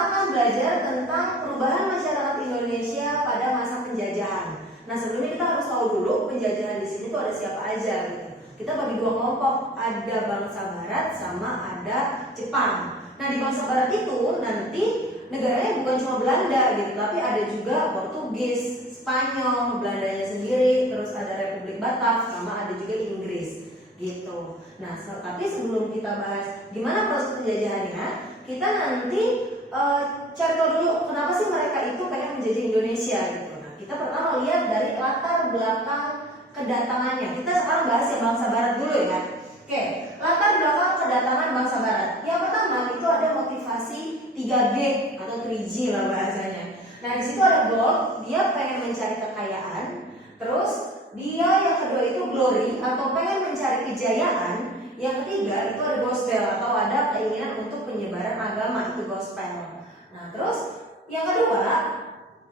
akan belajar tentang perubahan masyarakat Indonesia pada masa penjajahan. Nah, sebelumnya kita harus tahu dulu penjajahan di sini tuh ada siapa aja gitu. Kita bagi dua kelompok, ada bangsa Barat sama ada Jepang. Nah, di bangsa Barat itu nanti negaranya bukan cuma Belanda gitu, tapi ada juga Portugis, Spanyol, Belandanya sendiri, terus ada Republik Batak, sama ada juga Inggris gitu. Nah, tapi sebelum kita bahas gimana proses penjajahannya, kita nanti cari tahu dulu kenapa sih mereka itu pengen menjajah Indonesia gitu. Nah, kita pertama lihat dari latar belakang kedatangannya. Kita sekarang bahas yang bangsa Barat dulu ya. Oke, latar belakang kedatangan bangsa Barat. Yang pertama itu ada motivasi 3G atau 3G lah bahasanya. Nah, di situ ada goal, dia pengen mencari kekayaan. Terus dia yang kedua itu glory atau pengen mencari kejayaan. Yang ketiga itu ada gospel atau ada keinginan untuk penyebaran agama, itu gospel. Nah, terus yang kedua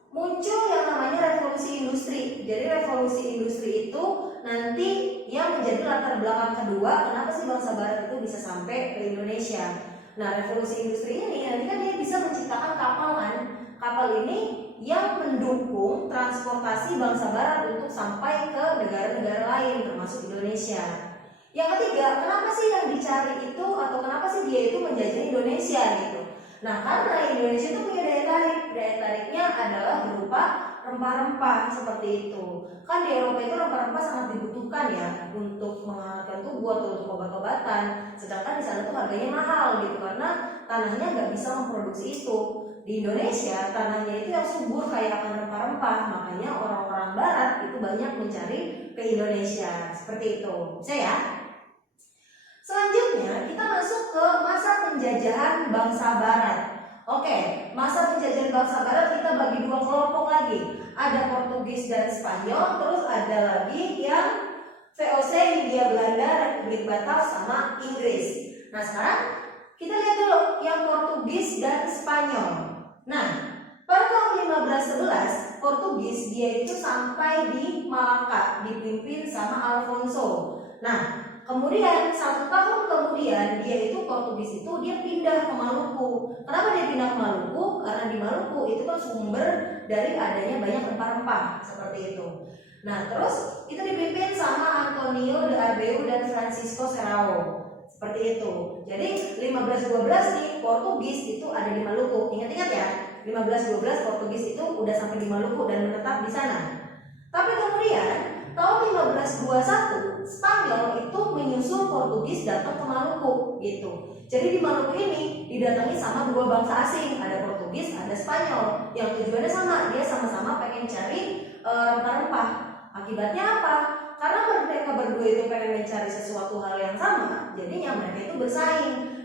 muncul yang namanya revolusi industri. Jadi revolusi industri itu nanti yang menjadi latar belakang kedua kenapa sih bangsa Barat itu bisa sampai ke Indonesia. Nah, revolusi industri ini nanti kan dia bisa menciptakan kapal kan. Kapal ini yang mendukung transportasi bangsa Barat untuk sampai ke negara-negara lain termasuk Indonesia. Yang ketiga, kenapa sih yang dicari itu atau kenapa sih dia itu menjajah Indonesia gitu? Nah, karena Indonesia itu punya daya tarik. Daya tariknya adalah berupa rempah-rempah seperti itu. Kan di Eropa itu rempah-rempah sangat dibutuhkan ya untuk menghangatkan tubuh atau untuk obat-obatan. Sedangkan di sana tuh harganya mahal gitu karena tanahnya nggak bisa memproduksi itu. Di Indonesia tanahnya itu yang subur kaya akan rempah-rempah, makanya orang-orang Barat itu banyak mencari ke Indonesia seperti itu. Bisa ya? Selanjutnya kita masuk ke masa penjajahan bangsa Barat. Oke, masa penjajahan bangsa Barat kita bagi dua kelompok lagi. Ada Portugis dan Spanyol, terus ada lagi yang VOC, Hindia Belanda, Republik Batak sama Inggris. Nah, sekarang kita lihat dulu yang Portugis dan Spanyol. Nah, pada tahun 1511 Portugis dia itu sampai di Malaka dipimpin sama Alfonso. Nah, kemudian 1 tahun kemudian dia itu Portugis itu dia pindah ke Maluku. Kenapa dia pindah ke Maluku? Karena di Maluku itu kan sumber dari adanya banyak rempah-rempah seperti itu. Nah, terus itu dipimpin sama Antonio de Abreu dan Francisco Serrao. Seperti itu. Jadi 1512 nih Portugis itu ada di Maluku. Ingat-ingat ya, 1512 Portugis itu udah sampai di Maluku dan menetap di sana. Tapi kemudian tahun 1521 Spanyol itu menyusul Portugis datang ke Maluku gitu. Jadi di Maluku ini didatangi sama dua bangsa asing, ada Portugis, ada Spanyol. Yang tujuannya sama, dia sama-sama pengen cari rempah-rempah. Akibatnya apa? Karena mereka berdua itu pengen mencari sesuatu hal yang sama, jadinya mereka itu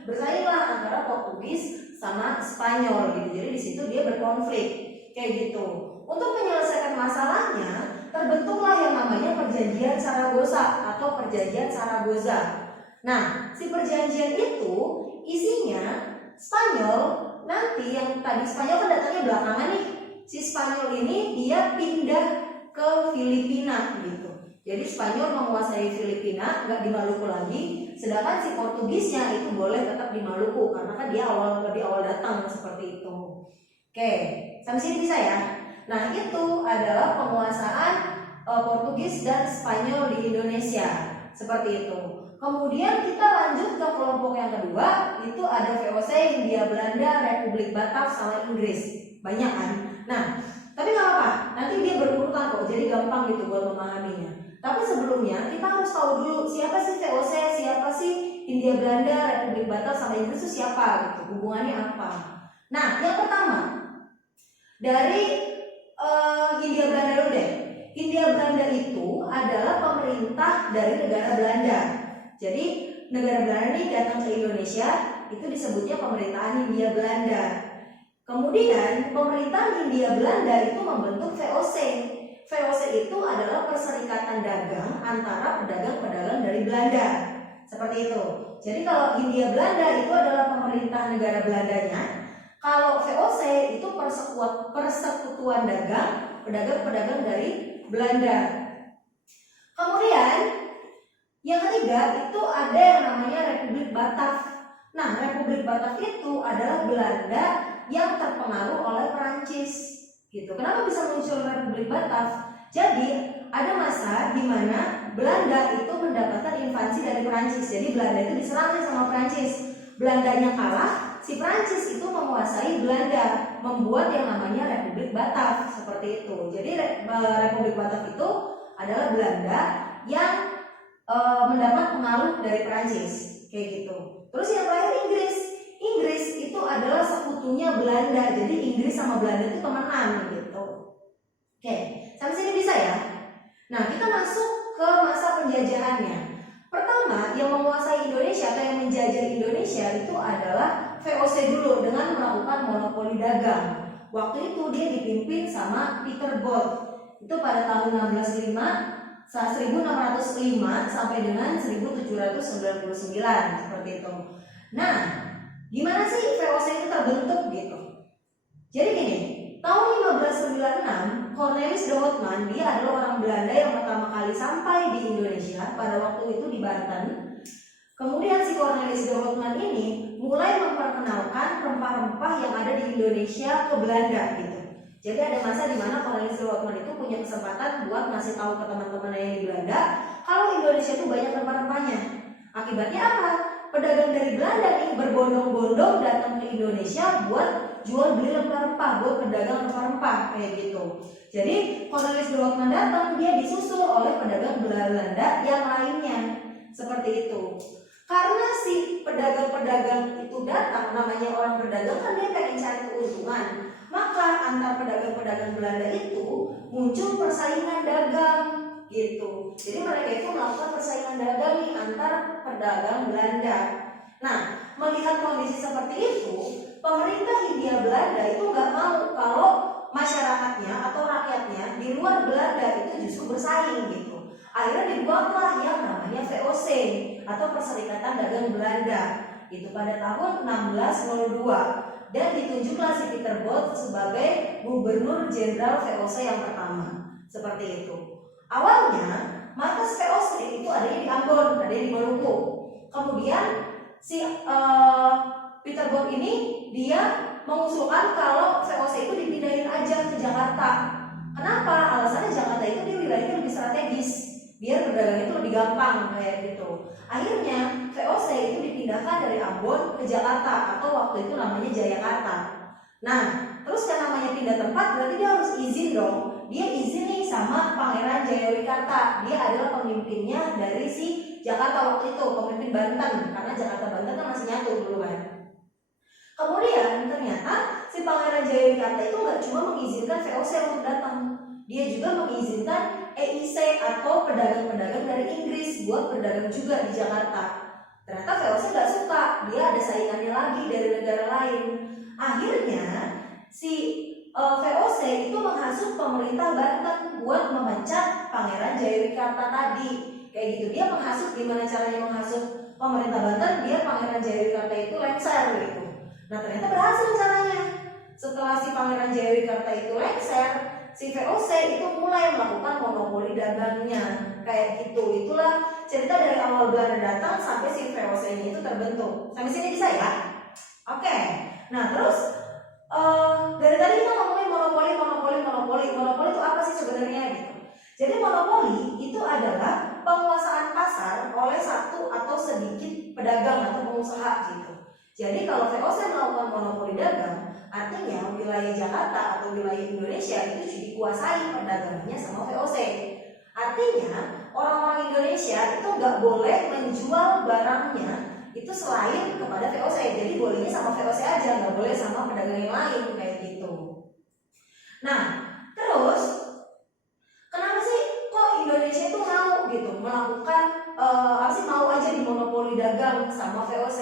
bersainglah antara Portugis sama Spanyol gitu. Jadi di situ dia berkonflik kayak gitu. Untuk menyelesaikan masalahnya, terbentuklah yang namanya Perjanjian Saragossa atau Perjanjian Saragossa. Nah, si perjanjian itu isinya Spanyol nanti yang tadi Spanyol kan datangnya belakangan nih. Si Spanyol ini dia pindah ke Filipina gitu. Jadi Spanyol menguasai Filipina, nggak di Maluku lagi. Sedangkan si Portugisnya itu boleh tetap di Maluku karena kan dia lebih awal datang seperti itu. Oke, sampai sini bisa ya. Nah, itu adalah penguasaan Portugis dan Spanyol di Indonesia seperti itu. Kemudian kita lanjut ke kelompok yang kedua, itu ada VOC, Hindia Belanda, Republik Batak sama Inggris. Banyak kan? Nah, tapi nggak apa-apa, nanti dia berurutan kok, jadi gampang gitu buat memahaminya. Tapi sebelumnya kita harus tahu dulu siapa sih VOC, siapa sih Hindia Belanda, Republik Batak sama Inggris itu siapa gitu, hubungannya apa. Nah, yang pertama dari Hindia Belanda dulu deh. Hindia Belanda itu adalah pemerintah dari negara Belanda. Jadi negara Belanda ini datang ke Indonesia, itu disebutnya pemerintahan Hindia Belanda. Kemudian pemerintahan Hindia Belanda itu membentuk VOC. VOC itu adalah perserikatan dagang antara pedagang-pedagang dari Belanda. Seperti itu. Jadi kalau Hindia Belanda itu adalah pemerintah negara Belandanya, kalau VOC itu persekutuan dagang pedagang-pedagang dari Belanda. Kemudian yang ketiga itu ada yang namanya Republik Batak. Nah, Republik Batak itu adalah Belanda yang terpengaruh oleh Perancis gitu. Kenapa bisa muncul Republik Batav? Jadi ada masa di mana Belanda itu mendapatkan invasi dari Perancis. Jadi Belanda itu diserang sama Perancis. Belandanya kalah, si Perancis itu menguasai Belanda, membuat yang namanya Republik Batav seperti itu. Jadi Republik Batav itu adalah Belanda yang mendapat pengaruh dari Perancis kayak gitu. Terus yang terakhir Inggris. Inggris itu adalah sekutunya Belanda. Jadi Inggris sama Belanda itu temenan gitu. Oke, sampai sini bisa ya? Nah, kita masuk ke masa penjajahannya. Pertama, yang menguasai Indonesia atau yang menjajah Indonesia itu adalah VOC dulu dengan melakukan monopoli dagang. Waktu itu dia dipimpin sama Peter Both. Itu pada tahun 1605 sampai dengan 1799 seperti itu. Nah, gimana sih VOC itu terbentuk gitu? Jadi gini, tahun 1596 Cornelis de Houtman, dia adalah orang Belanda yang pertama kali sampai di Indonesia pada waktu itu di Banten. Kemudian si Cornelis de Houtman ini mulai memperkenalkan rempah-rempah yang ada di Indonesia ke Belanda gitu. Jadi ada masa di mana Cornelis de Houtman itu punya kesempatan buat ngasih tahu ke teman-teman yang di Belanda kalau Indonesia itu banyak rempah-rempahnya. Akibatnya apa? Pedagang dari Belanda nih berbondong-bondong datang ke Indonesia buat jual beli rempah-rempah, buat pedagang rempah-rempah kayak gitu. Jadi Cornelis de Houtman datang, dia disusul oleh pedagang Belanda yang lainnya seperti itu. Karena si pedagang-pedagang itu datang, namanya orang berdagang kan dia pengen cari keuntungan. Maka antar pedagang-pedagang Belanda itu muncul persaingan dagang gitu. Jadi mereka itu melakukan persaingan dagang nih antar pedagang Belanda. Nah, melihat kondisi seperti itu, pemerintah Hindia Belanda itu nggak mau kalau masyarakatnya atau rakyatnya di luar Belanda itu justru bersaing gitu. Akhirnya dibuatlah yang namanya VOC atau Perserikatan Dagang Belanda itu pada tahun 1602 dan ditunjuklah si Peter Both sebagai Gubernur Jenderal VOC yang pertama seperti itu. Awalnya markas VOC itu ada di Ambon, ada di Maluku. Kemudian si Peter Both ini dia mengusulkan kalau VOC itu dipindahin aja ke Jakarta. Kenapa? Alasannya Jakarta itu di wilayahnya lebih strategis, biar berdagang itu lebih gampang kayak gitu. Akhirnya VOC itu dipindahkan dari Ambon ke Jakarta atau waktu itu namanya Jayakarta. Nah, terus kan namanya pindah tempat berarti dia harus izin dong. Dia izin nih sama Pangeran Jayawikarta. Dia adalah pemimpinnya dari si Jakarta waktu itu, pemimpin Banten, karena Jakarta Banten kan masih nyatu dulu kan. Kemudian ternyata si Pangeran Jayawikarta itu nggak cuma mengizinkan VOC untuk datang, dia juga mengizinkan EIC atau pedagang-pedagang dari Inggris buat berdagang juga di Jakarta. Ternyata VOC nggak suka, dia ada saingannya lagi dari negara lain. Akhirnya si VOC itu menghasut pemerintah Banten buat memecat Pangeran Jayawikarta tadi. Kayak gitu, dia menghasut. Gimana caranya menghasut pemerintah Banten? Dia Pangeran Jayawikarta itu lengser gitu. Nah ternyata berhasil caranya. Setelah si Pangeran Jayawikarta itu lengser, si VOC itu mulai melakukan monopoli dagangnya kayak gitu. Itulah cerita dari awal Belanda datang sampai si VOC-nya itu terbentuk. Sampai sini bisa ya? Oke. Nah terus dari tadi kita ngomongin monopoli itu apa sih sebenarnya gitu. Jadi monopoli itu adalah penguasaan pasar oleh satu atau sedikit pedagang atau pengusaha gitu. Jadi kalau VOC melakukan monopoli dagang, artinya wilayah Jakarta atau wilayah Indonesia itu dikuasai perdagangannya sama VOC. Artinya orang-orang Indonesia itu nggak boleh menjual barangnya itu selain kepada VOC. Jadi bolehnya sama VOC aja, nggak boleh sama pedagang yang lain kayak gitu. Nah, terus kenapa sih kok Indonesia itu mau gitu melakukan mau aja dimonopoli dagang sama VOC?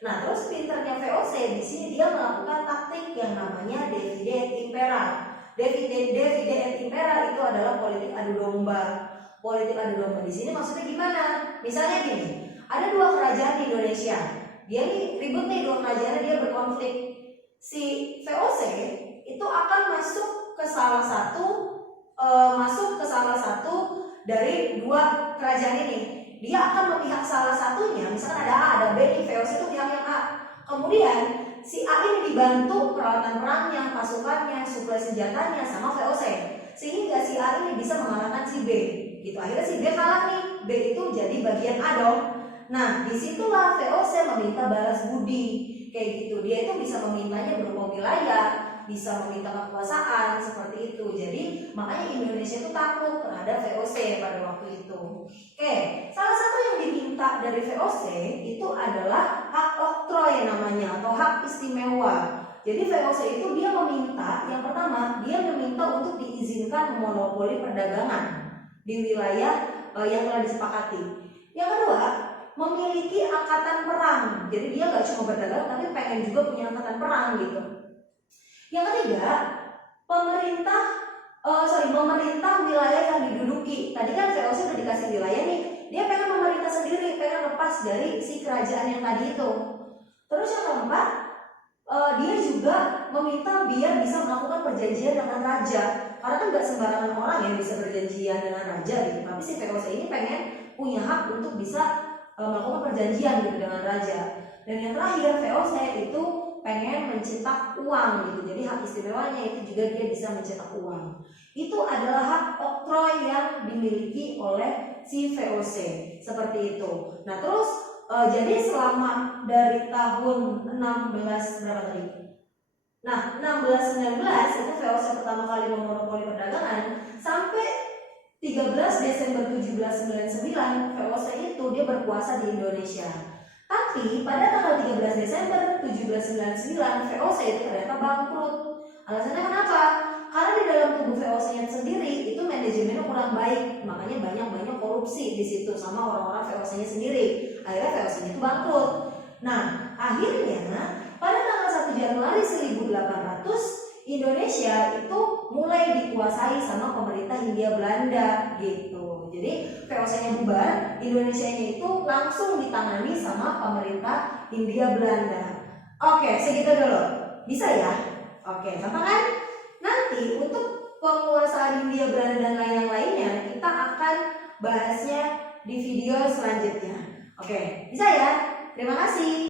Nah, terus pinternya VOC di sini dia melakukan taktik yang namanya divide et impera. Divide et impera itu adalah politik adu domba. Politik adu domba di sini maksudnya gimana? Misalnya gini, ada dua kerajaan di Indonesia. Dia nih ribut nih, dua kerajaan dia berkonflik. Si VOC itu akan masuk ke salah satu dari dua kerajaan ini. Dia akan memihak salah satunya, misalkan ada A, ada B, VOC itu pihak yang A. Kemudian si A ini dibantu peralatan perangnya, pasukannya, suplai senjatanya sama VOC, sehingga si A ini bisa mengalahkan si B. Gitu. Akhirnya si B kalah nih, B itu jadi bagian A dong. Nah, disitulah VOC meminta balas budi. Kayak gitu, dia itu bisa memintanya berupa wilayah, bisa meminta kekuasaan seperti itu. Jadi makanya Indonesia itu takut terhadap VOC pada waktu itu. Oke, salah satu yang diminta dari VOC itu adalah hak oktroy namanya atau hak istimewa. Jadi VOC itu dia meminta, yang pertama dia meminta untuk diizinkan monopoli perdagangan di wilayah yang telah disepakati. Yang kedua, memiliki angkatan perang. Jadi dia nggak cuma berdagang tapi pengen juga punya angkatan perang gitu. Yang ketiga, memerintah wilayah yang diduduki. Tadi kan VOC udah dikasih wilayah nih, dia pengen memerintah sendiri, pengen lepas dari si kerajaan yang tadi itu. Terus yang keempat, dia juga meminta biar bisa melakukan perjanjian dengan raja. Karena kan nggak sembarangan orang yang bisa berjanjian dengan raja gitu. Tapi si VOC ini pengen punya hak untuk bisa melakukan perjanjian gitu dengan raja. Dan yang terakhir, VOC itu pengen mencetak uang gitu. Jadi hak istimewanya itu juga dia bisa mencetak uang. Itu adalah hak oktroy yang dimiliki oleh si VOC. Seperti itu. Nah, terus jadi selama dari tahun 16 berapa tadi? Nah, 1619 itu VOC pertama kali memonopoli perdagangan sampai 13 Desember 1799 VOC itu dia berkuasa di Indonesia. Tapi pada tanggal 13 Desember 1799 VOC itu ternyata bangkrut. Alasannya kenapa? Karena di dalam tubuh VOC-nya sendiri itu manajemennya kurang baik, makanya banyak korupsi di situ sama orang-orang VOC-nya sendiri. Akhirnya VOC-nya itu bangkrut. Nah, akhirnya pada tanggal 1 Januari 1800 Indonesia itu mulai dikuasai sama pemerintah Hindia Belanda gitu. Jadi VOC-nya bubar, Indonesia-nya itu langsung ditangani sama pemerintah Hindia Belanda. Oke, segitu dulu. Bisa ya? Oke, gampang kan? Nanti untuk penguasaan Hindia Belanda dan lain-lainnya kita akan bahasnya di video selanjutnya. Oke, bisa ya? Terima kasih.